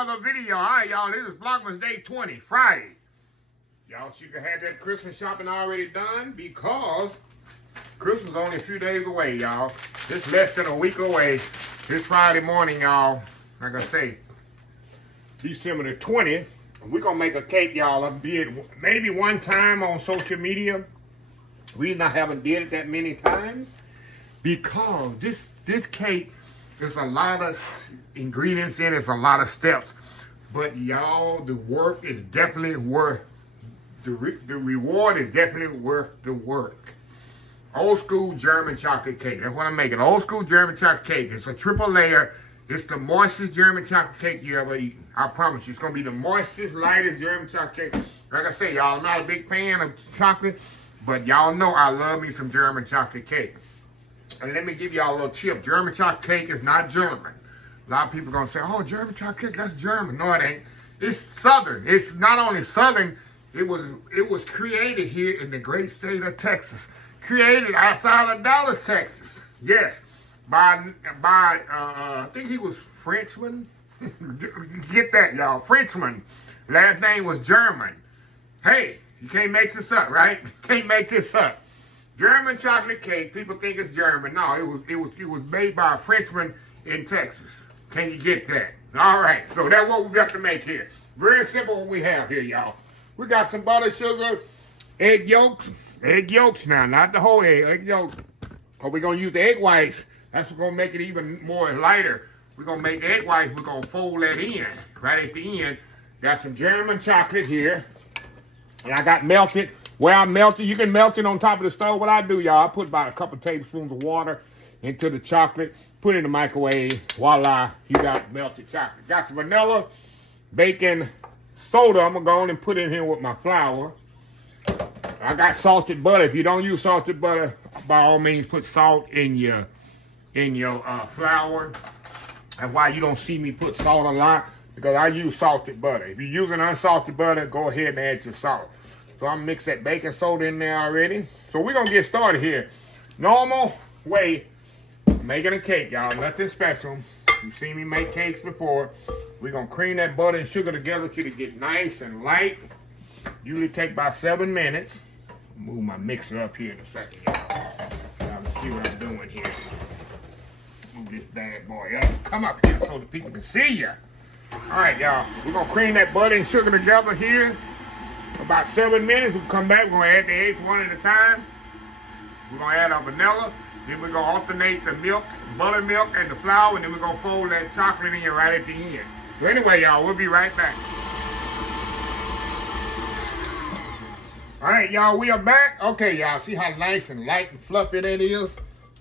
another video. All right, y'all, this is Vlogmas Day 20, Friday. Y'all should have had that Christmas shopping already done because Christmas is only a few days away, y'all. It's less than a week away. This Friday morning, y'all, like I say, December the 20th, we're going to make a cake, y'all. I did maybe one time on social media. We haven't did it that many times because this cake, there's a lot of ingredients in it, it's a lot of steps. But y'all, the work is definitely worth, the reward is definitely worth the work. Old school German chocolate cake. That's what I'm making. Old school German chocolate cake. It's a triple layer. It's the moistest German chocolate cake you ever eaten. I promise you. It's going to be the moistest, lightest German chocolate cake. Like I say, y'all, I'm not a big fan of chocolate, but y'all know I love me some German chocolate cake. And let me give y'all a little tip. German chocolate cake is not German. A lot of people are going to say, oh, German chocolate cake, that's German. No, it ain't. It's Southern. It's not only Southern, it was created here in the great state of Texas. Created outside of Dallas, Texas. Yes. By I think he was Frenchman. Get that, y'all. Frenchman. Last name was German. Hey, you can't make this up, right? Can't make this up. German chocolate cake, people think it's German. No, it was made by a Frenchman in Texas. Can you get that? All right, so that's what we got to make here. Very simple what we have here, y'all. We got some butter, sugar, egg yolks. Egg yolks now, not the whole egg yolks. Or we're going to use the egg whites. That's what's going to make it even more lighter. We're going to make egg whites. We're going to fold that in right at the end. Got some German chocolate here. And I got melted. Where I melted, you can melt it on top of the stove. What I do, y'all, I put about a couple tablespoons of water into the chocolate, put it in the microwave. Voila, you got melted chocolate. Got some vanilla, bacon, soda. I'm going to go on and put it in here with my flour. I got salted butter. If you don't use salted butter, by all means, put salt in your flour. That's why you don't see me put salt a lot, because I use salted butter. If you're using unsalted butter, go ahead and add your salt. So I'm mix that baking soda in there already. So we're gonna get started here. Normal way of making a cake, y'all. Nothing special. You've seen me make cakes before. We're gonna cream that butter and sugar together till it get nice and light. Usually take about 7 minutes. Move my mixer up here in a second, y'all. Y'all can see what I'm doing here. Move this bad boy up. Come up here so the people can see you. All right, y'all. We're gonna cream that butter and sugar together here. About 7 minutes, we'll come back. We're going to add the eggs one at a time. We're going to add our vanilla. Then we're going to alternate the milk, buttermilk, and the flour. And then we're going to fold that chocolate in right at the end. So anyway, y'all, we'll be right back. All right, y'all, we are back. Okay, y'all, see how nice and light and fluffy that is?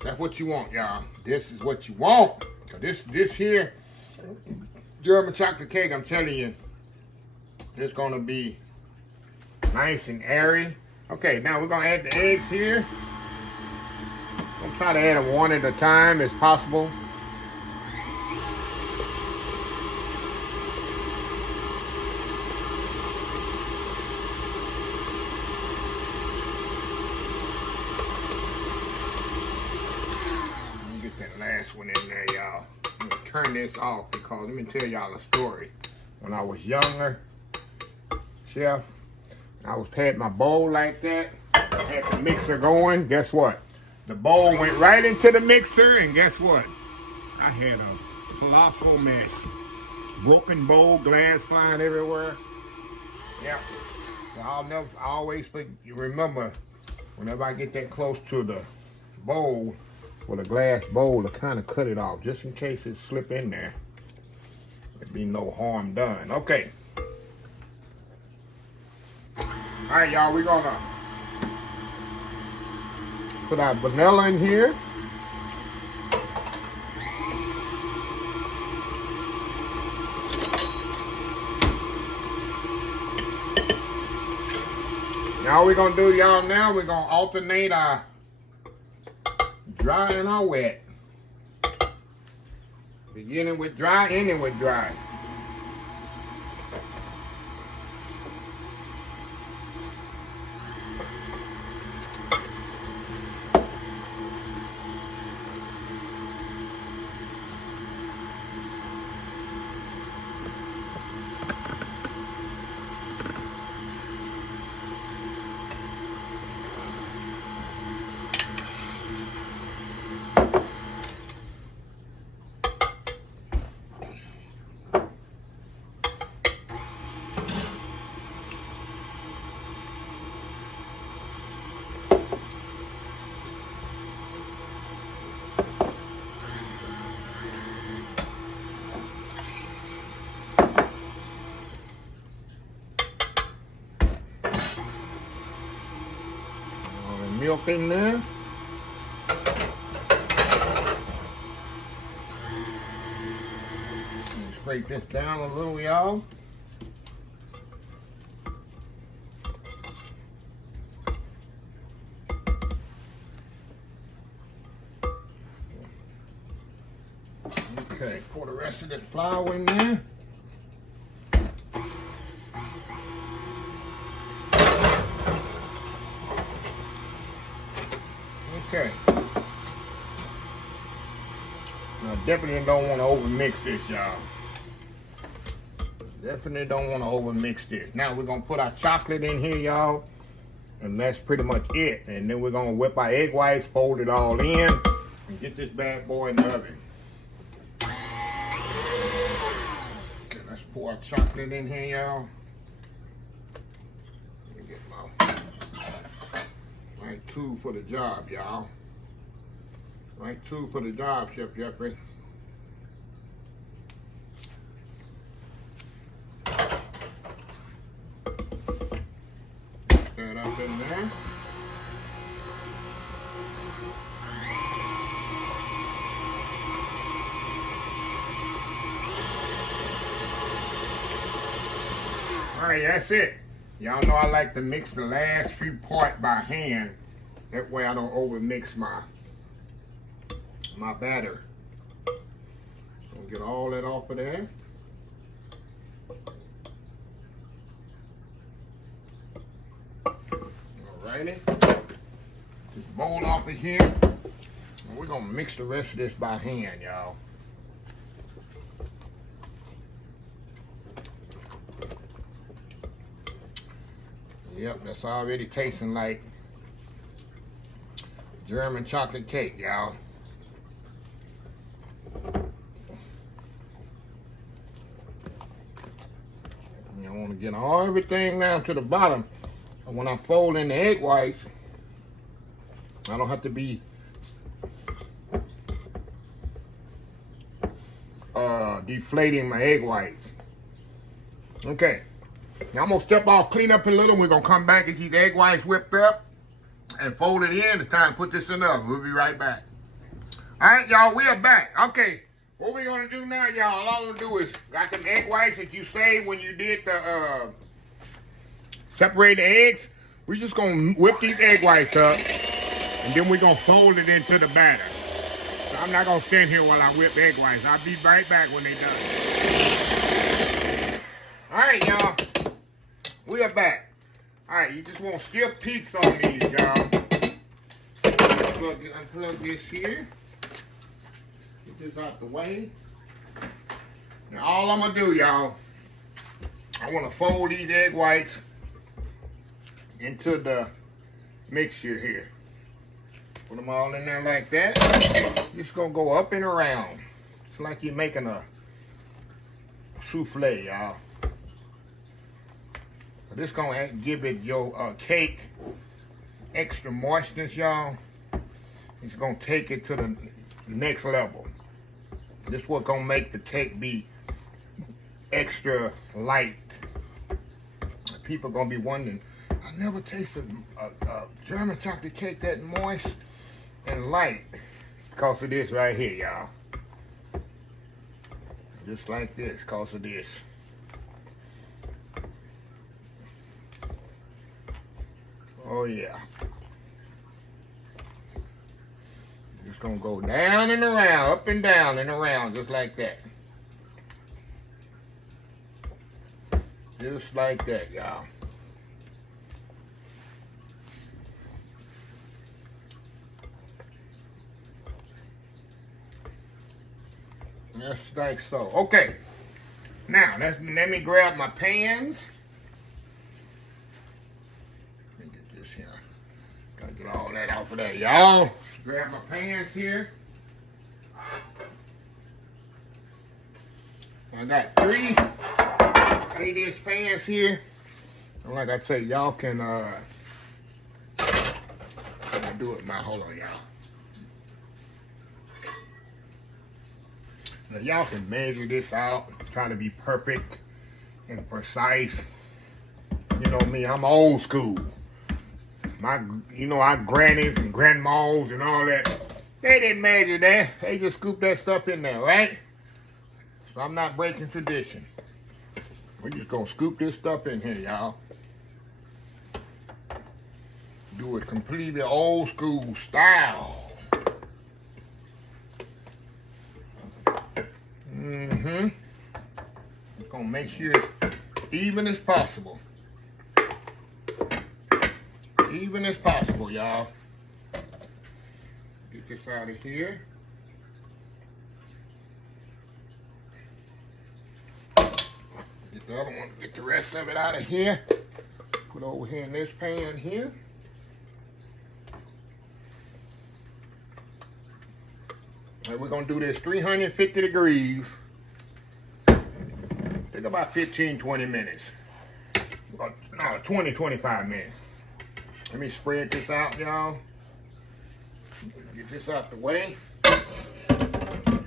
That's what you want, y'all. This is what you want. This here, German chocolate cake, I'm telling you, it's going to be nice and airy. Okay, now we're going to add the eggs here. I'm trying to add them one at a time as possible. Let me get that last one in there, y'all. I'm going to turn this off because let me tell y'all a story. When I was younger, chef, I had my bowl like that, had the mixer going. Guess what? The bowl went right into the mixer, and guess what? I had a colossal mess. Broken bowl, glass flying everywhere. Yep. So I always remember, whenever I get that close to the bowl, with a glass bowl, to kind of cut it off, just in case it slip in there. There'd be no harm done. Okay. All right, y'all, we're gonna put our vanilla in here. Now we're gonna do, y'all, now we're gonna alternate our dry and our wet. Beginning with dry, ending with dry. milk in there. Scrape this down a little, y'all. Okay, pour the rest of this flour in there. Okay. Now, definitely don't want to over mix this, y'all. Definitely don't want to over mix this. Now we're gonna put our chocolate in here, y'all, and that's pretty much it. And then we're gonna whip our egg whites, fold it all in, and get this bad boy in the oven. Okay, let's pour our chocolate in here, y'all. Let me get my right tool for the job, y'all. Right tool for the job, Chef Jeffrey. That up in there. All right, that's it. Y'all know I like to mix the last few parts by hand. That way I don't over mix my batter. So get all that off of there. Alrighty. Just bowl off of here. And we're gonna mix the rest of this by hand, y'all. Yep, that's already tasting like German chocolate cake, y'all. You want to get everything down to the bottom. And when I fold in the egg whites, I don't have to be deflating my egg whites. Okay. Now I'm gonna step off, clean up a little. We're gonna come back and get the egg whites whipped up and fold it in. It's time to put this in the oven. We'll be right back. All right, y'all, we are back. Okay, what we're gonna do now, y'all, all I'm gonna do is got them egg whites that you saved when you did the separate the eggs. We're just gonna whip these egg whites up, and then we're gonna fold it into the batter. So I'm not gonna stand here while I whip egg whites. I'll be right back when they're done. All right, y'all. We are back. All right, you just want stiff peaks on these, y'all. Unplug this here. Get this out the way. Now, all I'm gonna do, y'all, I want to fold these egg whites into the mixture here. Put them all in there like that. Just gonna go up and around. It's like you're making a souffle, y'all. This gonna give it your cake extra moistness, y'all. It's gonna take it to the next level. This is what gonna make the cake be extra light. People gonna be wondering, I never tasted a German chocolate cake that moist and light. It's because of this right here, y'all. Just like this, because of this. Oh yeah. Just gonna go down and around, up and down and around, just like that. Just like that, y'all. Just like so. Okay. Now, let me grab my pans. Gotta get all that off of there, y'all. Grab my pans here. I got 3 8-inch pans here. And like I say, y'all can do it now. Hold on, y'all. Now y'all can measure this out. Try to be perfect and precise. You know me, I'm old school. our grannies and grandmas and all that, they didn't measure that. They just scooped that stuff in there, right? So I'm not breaking tradition. We're just gonna scoop this stuff in here, y'all. Do it completely old school style. We're gonna make sure it's even as possible. Even as possible, y'all. Get this out of here. Get the other one, get the rest of it out of here. Put over here in this pan here. And we're gonna do this 350 degrees. Take about 15, 20 minutes. No, 20, 25 minutes. Let me spread this out, y'all. Get this out the way.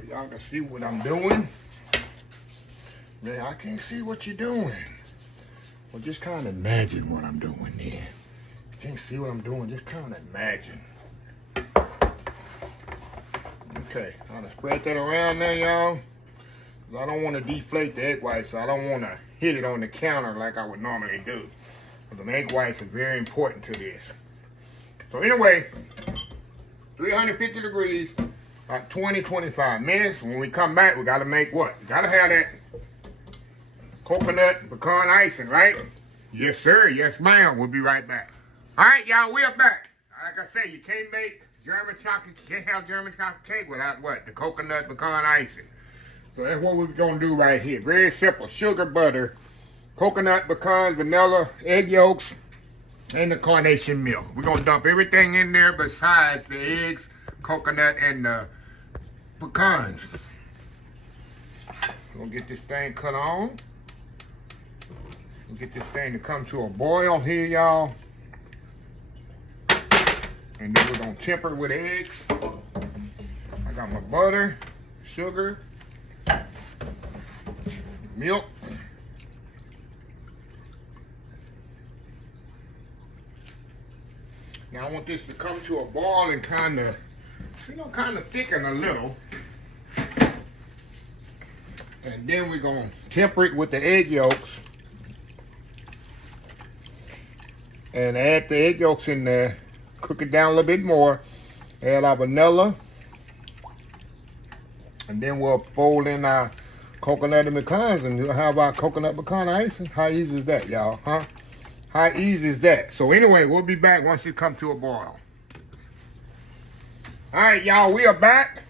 Y'all can see what I'm doing. Man, I can't see what you're doing. Well, just kind of imagine what I'm doing there. You can't see what I'm doing, just kind of imagine. Okay, I'm gonna spread that around there, y'all. I don't want to deflate the egg whites, so I don't want to hit it on the counter like I would normally do. But the egg whites are very important to this. So anyway, 350 degrees, about 20, 25 minutes. When we come back, we gotta make what? We gotta have that coconut pecan icing, right? Yes, sir. Yes, ma'am. We'll be right back. All right, y'all, we're back. Like I say, you can't make German chocolate, you can't have German chocolate cake without what? The coconut pecan icing. So that's what we're gonna do right here. Very simple. Sugar, butter, coconut, pecan, vanilla, egg yolks, and the carnation milk. We're gonna dump everything in there besides the eggs, coconut, and the pecans. We're gonna get this thing cut on. We'll get this thing to come to a boil here, y'all. And then we're gonna temper it with eggs. I got my butter, sugar, milk. Now I want this to come to a boil and kind of thicken a little. And then we're gonna temper it with the egg yolks. And add the egg yolks in there. Cook it down a little bit more. Add our vanilla. And then we'll fold in our coconut and pecans and have our coconut pecan icing. How easy is that, y'all? Huh? How easy is that? So anyway, we'll be back once it comes to a boil. All right, y'all, we are back.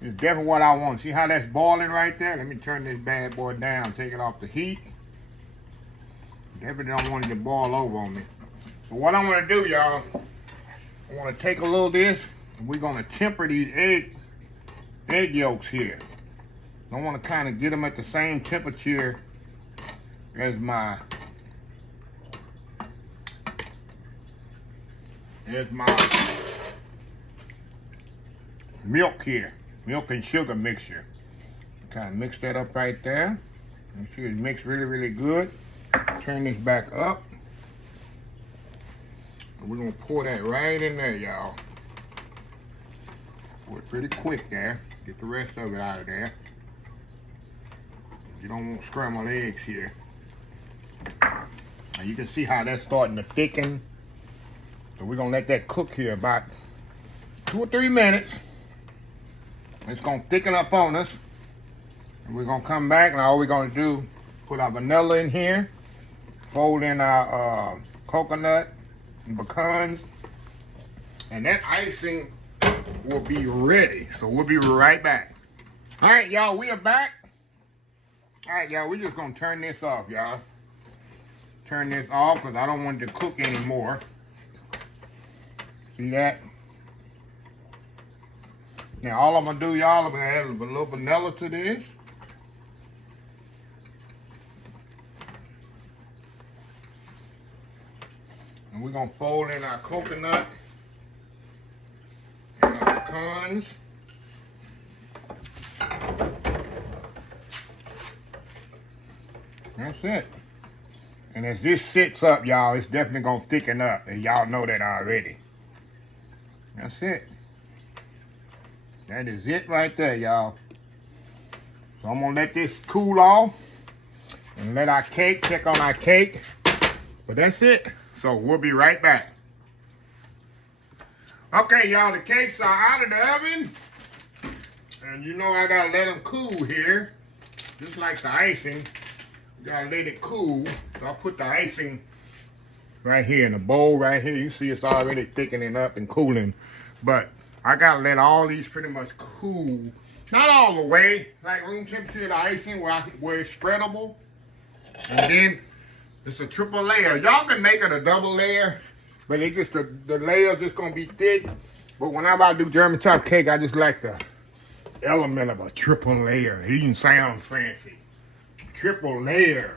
It's definitely what I want. See how that's boiling right there? Let me turn this bad boy down, take it off the heat. Definitely don't want it to boil over on me. So what I'm gonna do, y'all, I wanna take a little of this and we're gonna temper these egg yolks here. I wanna kind of get them at the same temperature as my milk here, milk and sugar mixture. Kind of mix that up right there. Make sure it's mixed really, really good. Turn this back up. And we're gonna pour that right in there, y'all. Pour it pretty quick there. Get the rest of it out of there. You don't want scrambled eggs here. Now you can see how that's starting to thicken. So we're gonna let that cook here about 2 or 3 minutes. It's gonna thicken up on us. And we're gonna come back and all we're gonna do, put our vanilla in here, fold in our coconut and pecans, and that icing will be ready. So we'll be right back. All right, y'all, we are back. All right, y'all, we're just gonna turn this off, y'all. Turn this off because I don't want it to cook anymore. See that? Now all I'm gonna do, y'all, I'm gonna add a little vanilla to this. And we're gonna fold in our coconut and our pecans. That's it. And as this sits up, y'all, it's definitely gonna thicken up, and y'all know that already. That's it. That is it right there, y'all. So I'm gonna let this cool off and let our cake, check on our cake. But that's it. So we'll be right back. Okay, y'all, the cakes are out of the oven. And you know I gotta let them cool here. Just like the icing. You gotta let it cool. So I'll put the icing right here in the bowl right here. You see it's already thickening up and cooling. But I gotta let all these pretty much cool. Not all the way, like room temperature the icing where it's spreadable. And then it's a triple layer. Y'all can make it a double layer, but it just the layer just gonna be thick. But whenever I do German chocolate cake, I just like the element of a triple layer. It even sounds fancy. Triple layer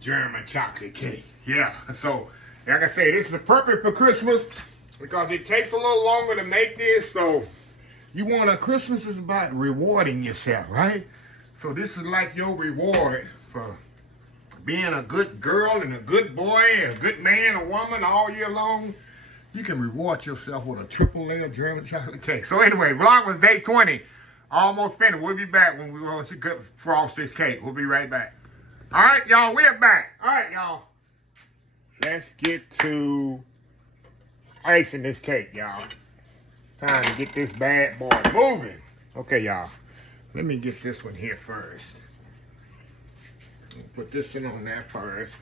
German chocolate cake. Yeah. So like I say, this is perfect for Christmas because it takes a little longer to make this. So Christmas is about rewarding yourself, right? So this is like your reward for being a good girl and a good boy, a good man, a woman all year long. You can reward yourself with a triple layer German chocolate cake. So anyway, Vlogmas day 20. Almost finished. We'll be back when we want to frost this cake. We'll be right back. All right, y'all, we're back. All right, y'all. Let's get to icing this cake, y'all. Time to get this bad boy moving. Okay, y'all. Let me get this one here first. Put this in on there first.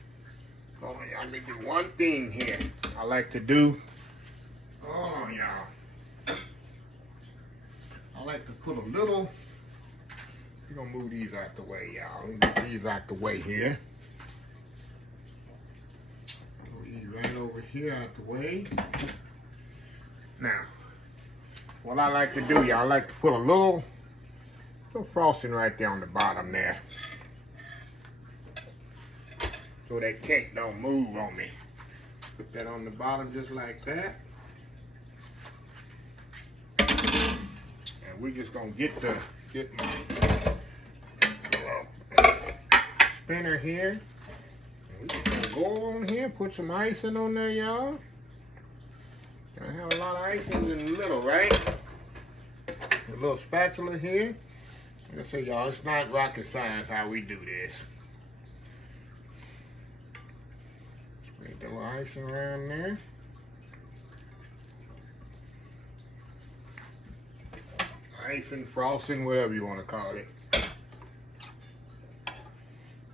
Hold on, y'all. Let me do one thing here. I like to do. Hold on, y'all. I like to put a little. We're gonna move these out the way, y'all. Move these out the way here. Move these right over here out the way. Now, what I like to do, y'all, I like to put a little frosting right there on the bottom there. So that cake don't move on me. Put that on the bottom just like that. And we're just gonna get my spinner here. And we just gonna go on here, put some icing on there, y'all. I have a lot of icing in the middle, right? A little spatula here. Like I say, y'all, it's not rocket science how we do this. Spread the little icing around there. Icing, frosting, whatever you want to call it.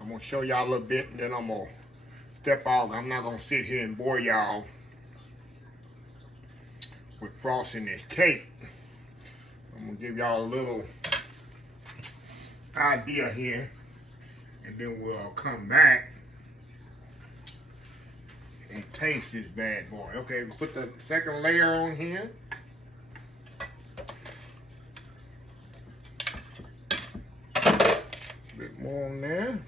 I'm going to show y'all a little bit and then I'm going to step off. I'm not going to sit here and bore y'all with frosting this cake. I'm going to give y'all a little idea here and then we'll come back and taste this bad boy. Okay, put the second layer on here. A bit more on there.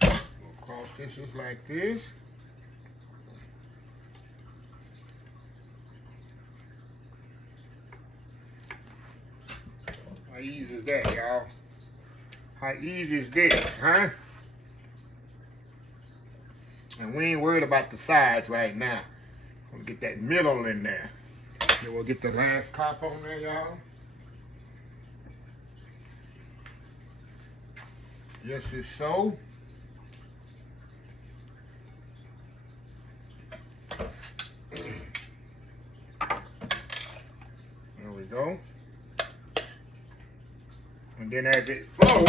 We'll cross this just like this. How easy is that, y'all? How easy is this, huh? And we ain't worried about the sides right now. We'll get that middle in there. Then we'll get the last top on there, y'all. Just as so. There we go. And then as it flows,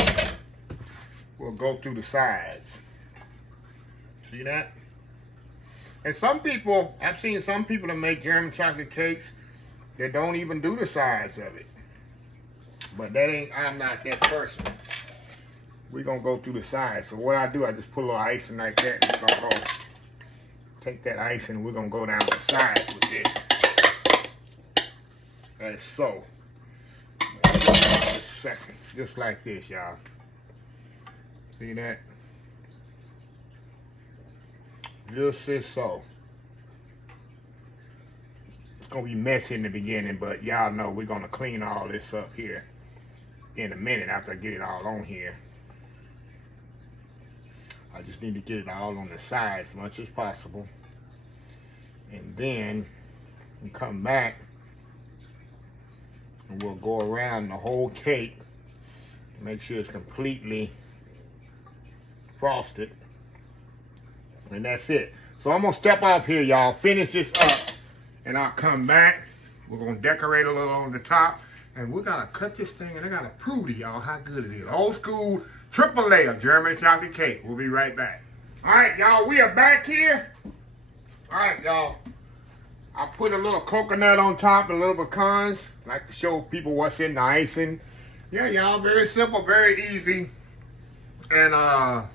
we'll go through the sides. See that? And some people, I've seen some people that make German chocolate cakes that don't even do the sides of it. But that ain't, I'm not that person. We're gonna go through the sides. So what I do, I just put a little icing like that. And we're gonna go take that icing and we're gonna go down the sides with this. As so. Just a second. Just like this, y'all. See that? Just as so. It's gonna be messy in the beginning, but y'all know we're gonna clean all this up here in a minute after I get it all on here. I just need to get it all on the side as much as possible. And then we come back and we'll go around the whole cake to make sure it's completely frosted. And that's it. So I'm gonna step off here, y'all, finish this up, and I'll come back. We're gonna decorate a little on the top, and we're gonna cut this thing, and I gotta prove to y'all how good it is. Old school triple layer German chocolate cake. We'll be right back. All right, y'all, we are back here. All right, y'all. I put a little coconut on top and a little pecans. I like to show people what's in the icing. Yeah, y'all, very simple, very easy. And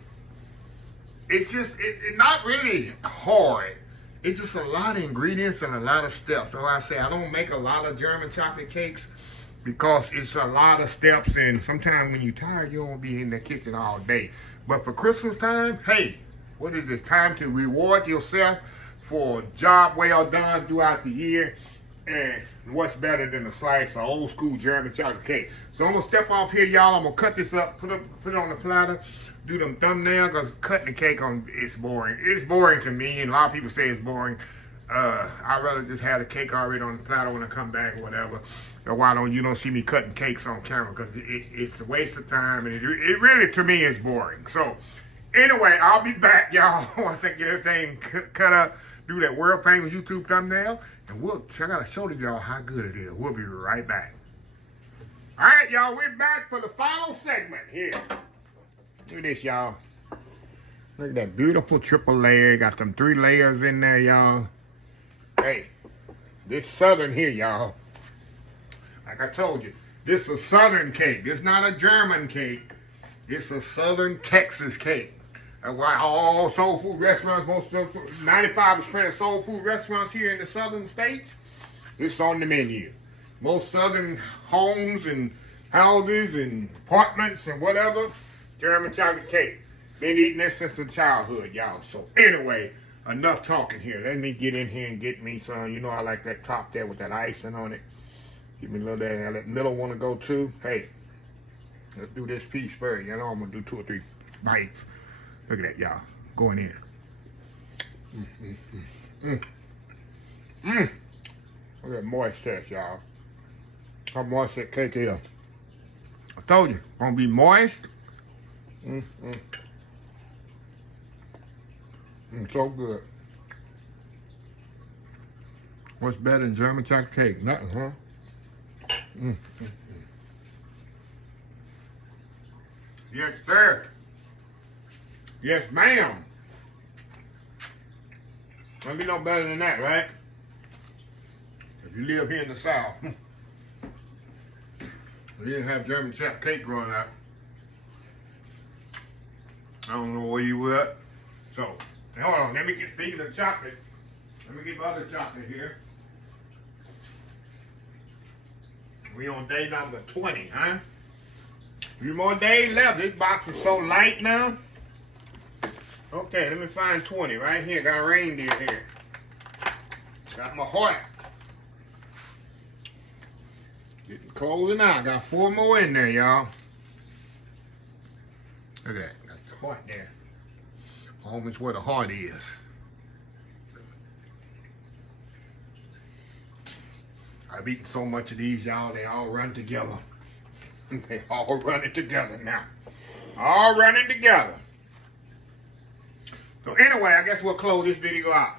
it's just, it's not really hard. It's just a lot of ingredients and a lot of steps. So I say I don't make a lot of German chocolate cakes because it's a lot of steps, and sometimes when you're tired, you won't be in the kitchen all day. But for Christmas time, hey, what is it? Time to reward yourself for a job well done throughout the year. And what's better than a slice of old school German chocolate cake? So I'm gonna step off here, y'all. I'm gonna cut this up, put it on the platter, do them thumbnails, because cutting the cake on, it's boring. It's boring to me, and a lot of people say it's boring. I'd rather just have the cake already on the platter when I come back or whatever. So why don't you see me cutting cakes on camera, because it's a waste of time, and it really, to me, is boring. So anyway, I'll be back, y'all, once I get everything cut up, do that world famous YouTube thumbnail, and I gotta show y'all how good it is. We'll be right back. All right, y'all, we're back for the final segment here. Look at this, y'all. Look at that beautiful triple layer. Got them 3 layers in there, y'all. Hey, this southern here, y'all. Like I told you, this is a southern cake. This is not a German cake. It's a southern Texas cake. That's why all soul food restaurants, 95% of soul food restaurants here in the southern states, it's on the menu. Most southern homes and houses and apartments and whatever, German chocolate cake. Been eating this since the childhood, y'all. So anyway, enough talking here. Let me get in here and get me some. You know I like that top there with that icing on it. Give me a little of that. And that middle want to go too. Hey, let's do this piece first. You know I'm going to do 2 or 3 bites. Look at that, y'all. Going in. Look at that moist test, y'all. How moist that cake is. I told you, it's going to be moist. So good. What's better than German chocolate cake? Nothing, huh? Yes, sir. Yes, ma'am. Let me know better than that, right? If you live here in the South, you didn't have German chocolate cake growing up. I don't know where you were at. So, hold on. Let me get, speaking of chocolate, let me get my other chocolate here. We on day number 20, huh? 3 more days left. This box is so light now. Okay, let me find 20 right here. Got a reindeer here. Got my heart. Getting closer now. Got 4 more in there, y'all. Look at that. Got the heart there. Almost where the heart is. I've eaten so much of these, y'all. They all run together. They all running together now. All running together. So anyway, I guess we'll close this video out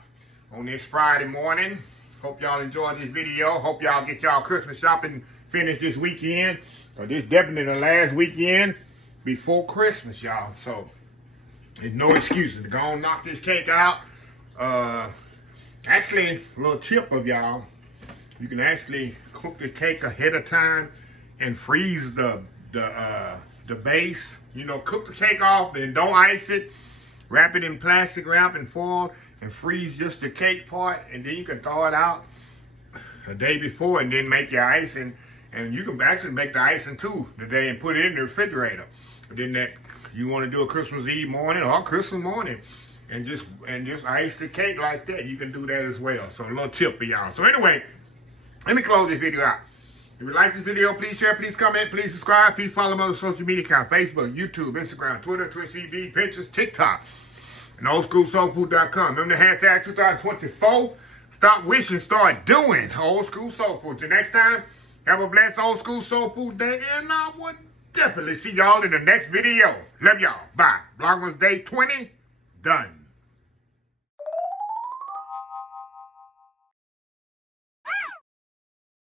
on this Friday morning. Hope y'all enjoyed this video. Hope y'all get y'all Christmas shopping finished this weekend. This is definitely the last weekend before Christmas, y'all. So there's no excuses to go and knock this cake out. Actually, a little tip of y'all. You can actually cook the cake ahead of time and freeze the base. You know, cook the cake off and don't ice it. Wrap it in plastic wrap and foil and freeze just the cake part, and then you can thaw it out a day before and then make your icing. And you can actually make the icing too today and put it in the refrigerator. But then that you want to do a Christmas Eve morning or Christmas morning and just ice the cake like that, you can do that as well. So a little tip for y'all. So anyway, let me close this video out. If you like this video, please share, please comment, please subscribe, please follow my other social media accounts, Facebook, YouTube, Instagram, Twitter, Twitch TV, Pinterest, TikTok, and oldschoolsoulfood.com. Remember the hashtag 2024. Stop wishing, start doing. Old School Soul Food. Till next time, have a blessed Old School Soul Food day, and I will definitely see y'all in the next video. Love y'all. Bye. Vlogmas Day 20, done.